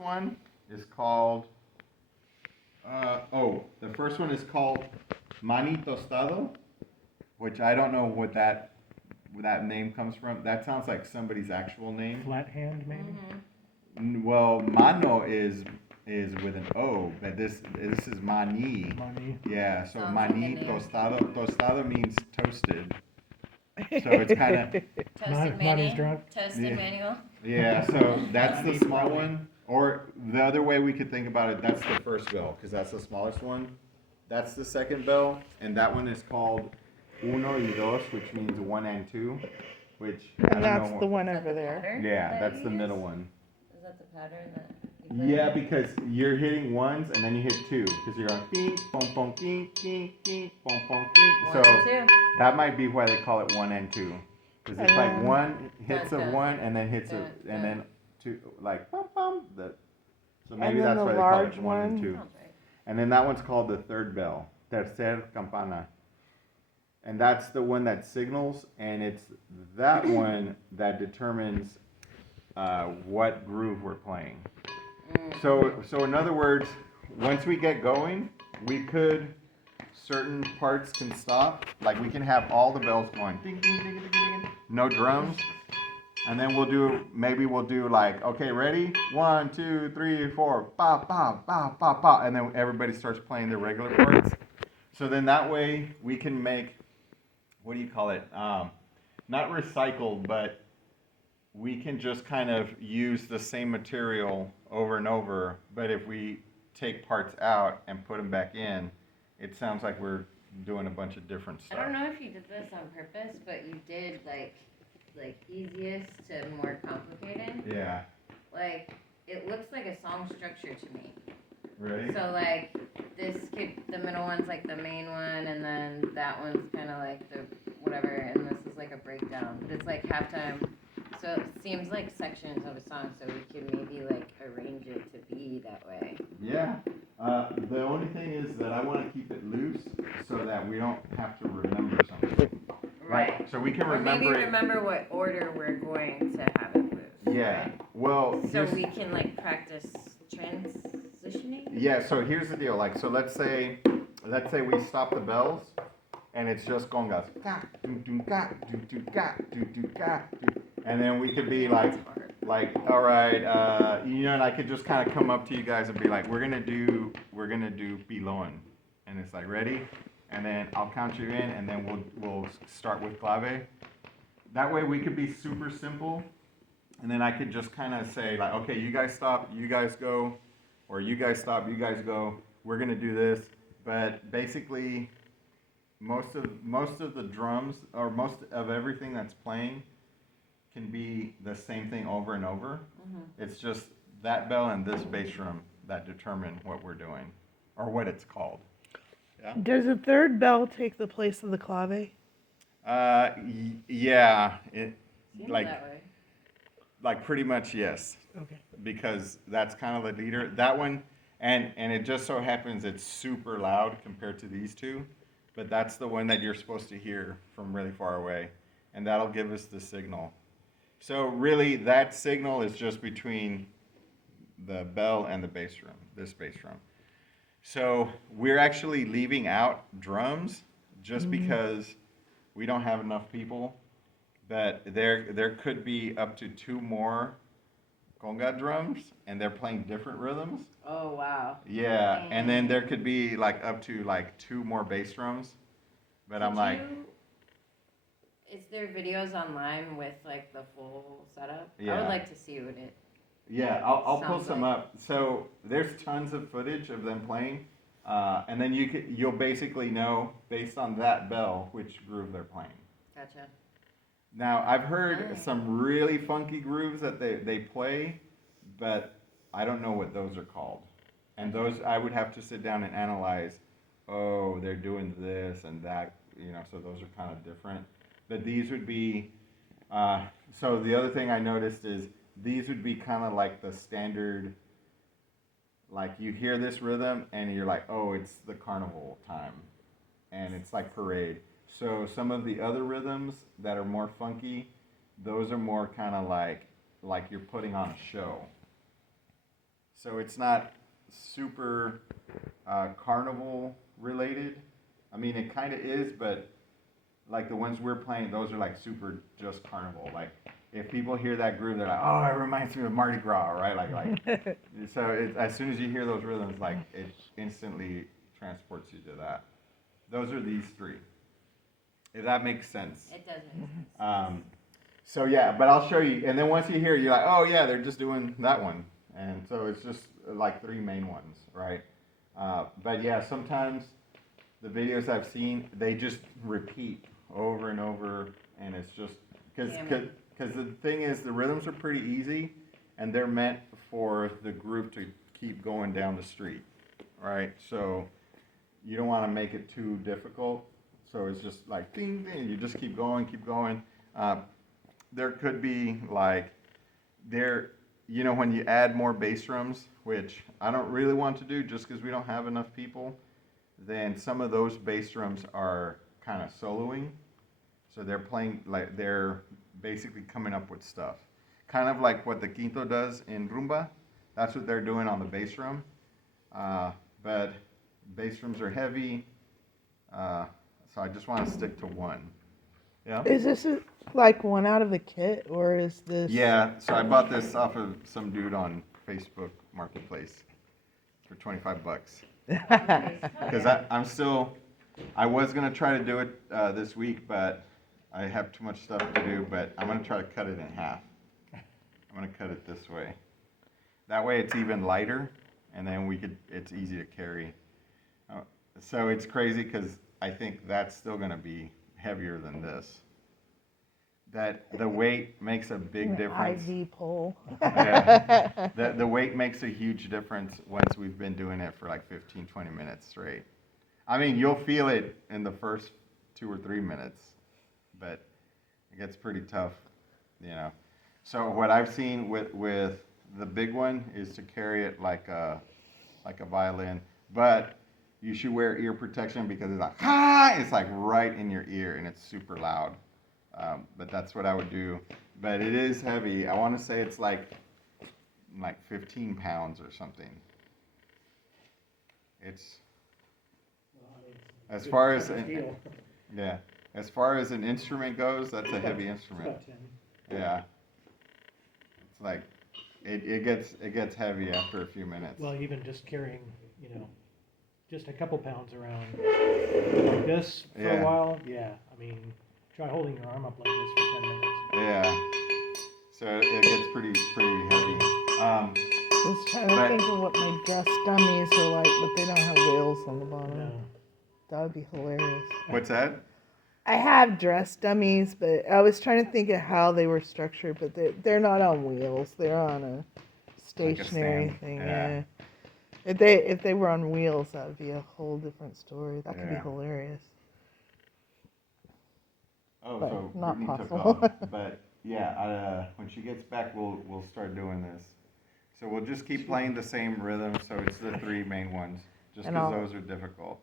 one is called. The first one is called Mani Tostado, which I don't know where that name comes from. That sounds like somebody's actual name. Flat hand, maybe. Well, mano is with an O, but this is mani. Mani. Yeah, so Sounds mani like a name. tostado. Tostado means toasted. So it's kind of Toasted Mani's Manny. drunk. Toasted Yeah. Manuel. yeah. So that's the Mani small Brownie. one. Or the other way we could think about it, that's the first bell because that's the smallest one. That's the second bell, and that one is called uno y dos, which means one and two. Which I And don't that's know. the one Is that over the there. pattern Yeah, that that's you the middle use? one. Is that the pattern that you play? Yeah, because you're hitting ones and then you hit two because you're going ding, boom, boom, ding, ding, ding, boom, boom, ding. One So and two. that might be why they call it one and two, because it's And like then- one hits Dun, of dun, one and then hits dun, of and then two like bum bum. So maybe And then that's the why they call large it one and one? two. Sounds right. And then that one's called the third bell, tercer campana. And that's the one that signals, and it's that one that determines what groove we're playing. So in other words, once we get going, certain parts can stop. Like we can have all the bells going, ding, ding, ding, ding, ding, ding, no drums. And then maybe we'll do like, okay, ready? 1, 2, 3, 4, ba, ba, ba, ba, ba. And then everybody starts playing their regular parts. So then that way we can make, what do you call it? Not recycled, but we can just kind of use the same material over and over. But if we take parts out and put them back in, it sounds like we're doing a bunch of different I stuff. don't know if you did this on purpose, but you did like easiest to more complicated. Yeah. Like it looks like a song structure to me. Ready? So like the middle one's like the main one, and then that one's kind of like the whatever, and this is like a breakdown. But it's like halftime, so it seems like sections of a song. So we could maybe like arrange it to be that way. Yeah. The only thing is that I want to keep it loose so that we don't have to remember something. Right. So we can Or maybe remember it. remember what order we're going to have it loose. Yeah. Well, So we can like practice transitioning. yeah, so here's the deal. Like, so let's say we stop the bells, and it's just congas. Ga, doo, doo, ga, doo, doo, ga, doo, doo, ga, doo. And then we could be like, all right, and I could just kind of come up to you guys and be like, we're gonna do pilon, and it's like ready, and then I'll count you in, and then we'll start with clave. That way we could be super simple. And then I could just kind of say like, okay, you guys stop, you guys go, or you guys stop, you guys go. We're gonna do this, but basically, most of the drums or most of everything that's playing can be the same thing over and over. Mm-hmm. It's just that bell and this bass drum that determine what we're doing or what it's called. Yeah. Does the third bell take the place of the clave? Yeah. It Seems like. that way. Like pretty much yes, Okay. because that's kind of the leader. That one, and it just so happens it's super loud compared to these two, but that's the one that you're supposed to hear from really far away, and that'll give us the signal. So really, that signal is just between the bell and the bass drum, this bass drum. So we're actually leaving out drums just because we don't have enough people. But there could be up to 2 more conga drums, and they're playing different rhythms. Oh wow. Yeah, and then there could be like up to like 2 more bass drums. But I'm like, Is there videos online with like the full setup? I Yeah. would like to see what it. yeah, I'll pull Sounds some like- up. So there's tons of footage of them playing, and then you'll basically know based on that bell which groove they're playing. Gotcha. Now, I've heard Nice. some really funky grooves that they play, but I don't know what those are called. And those, I would have to sit down and analyze, oh, they're doing this and that, so those are kind of different. But these would be, so the other thing I noticed is these would be kind of like the standard, like you hear this rhythm and you're like, oh, it's the carnival time. And it's like parade. So some of the other rhythms that are more funky, those are more kind of like you're putting on a show. So it's not super carnival related. I mean, it kind of is, but like the ones we're playing, those are like super just carnival. Like if people hear that groove, they're like, oh, it reminds me of Mardi Gras, right? Like so as soon as you hear those rhythms, like it instantly transports you to that. Those are these three. If that makes sense. It does make sense. So yeah, but I'll show you, and then once you hear, you're like, oh yeah, they're just doing that one, and so it's just like three main ones, right? But yeah, sometimes the videos I've seen, they just repeat over and over, and it's just because the thing is, the rhythms are pretty easy, and they're meant for the group to keep going down the street, right? So you don't want to make it too difficult. So it's just like ding ding. You just keep going, keep going. There could be like when you add more bass drums, which I don't really want to do just because we don't have enough people, then some of those bass drums are kind of soloing. So they're playing, like they're basically coming up with stuff. Kind of like what the quinto does in rumba. That's what they're doing on the bass drum. But bass drums are heavy, so I just want to stick to one. Yeah? Is this like one out of the kit, or is this? Yeah, so I bought this off of some dude on Facebook Marketplace for $25. Because I was going to try to do it this week, but I have too much stuff to do, but I'm going to try to cut it in half. I'm going to cut it this way. That way it's even lighter, and then it's easy to carry. So it's crazy because I think that's still going to be heavier than this. That the weight makes a big difference. IV pole. Yeah. The weight makes a huge difference once we've been doing it for like 15, 20 minutes straight. I mean, you'll feel it in the first 2 or 3 minutes, but it gets pretty tough, So what I've seen with the big one is to carry it like a violin, but you should wear ear protection because it's like right in your ear and it's super loud. But that's what I would do. But it is heavy. I want to say it's like 15 pounds or something. It's as far as as far as an instrument goes, that's a heavy instrument. Yeah, it's like it gets heavy after a few minutes. Well, even just carrying, just a couple pounds around like this for a while. Yeah, I mean, try holding your arm up like this for 10 minutes. Yeah. So it gets pretty heavy. I was trying to think of what my dress dummies are like, but they don't have wheels on the bottom. No. That would be hilarious. What's that? I have dress dummies, but I was trying to think of how they were structured, but they're not on wheels. They're on a stationary stand. thing. Yeah. If they were on wheels, that would be a whole different story. That could be Yeah. hilarious. Oh, But so not Brittany took possible. off. But yeah, when she gets back, we'll start doing this. So we'll just keep playing the same rhythm. So it's the three main ones, just And because I'll- those are difficult.